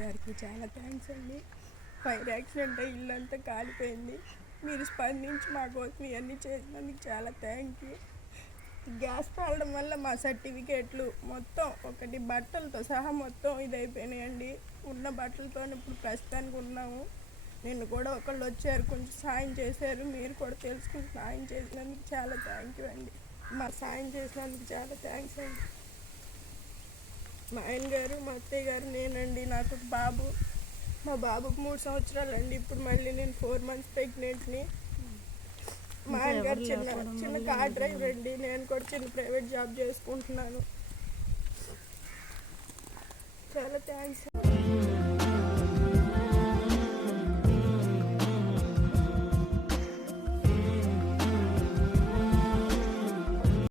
గారికి చాలా థ్యాంక్స్ అండి. ఫైర్ యాక్సిడెంట్ అయ్యి ఇల్లంతా కాలిపోయింది. మీరు స్పందించి మా కోసం ఇవన్నీ చేసినందుకు చాలా థ్యాంక్ యూ. గ్యాస్ ప్రాబ్లం వల్ల మా సర్టిఫికేట్లు మొత్తం ఒకటి బట్టలతో సహా మొత్తం ఇదైపోయినాయండి. ఉన్న బట్టలతో ఇప్పుడు ప్రస్తుతానికి ఉన్నాము. నిన్ను కూడా ఒకళ్ళు వచ్చారు, కొంచెం సాయం చేశారు. మీరు కూడా తెలుసుకుని సాయం చేసినందుకు చాలా థ్యాంక్ యూ అండి. మా సాయం చేసినందుకు చాలా థ్యాంక్స్ అండి. మా ఆయన గారు, మా అత్తయ్య గారు, నేనండి. నాకు బాబు, మా బాబుకు 3 సంవత్సరాలు అండి. ఇప్పుడు మళ్ళీ నేను 4 months ప్రెగ్నెంట్ని. మా ఆయన గారు చిన్న కార్ డ్రైవర్ అండి. నేను కూడా చిన్న ప్రైవేట్ జాబ్ చేసుకుంటున్నాను. చాలా థ్యాంక్స్.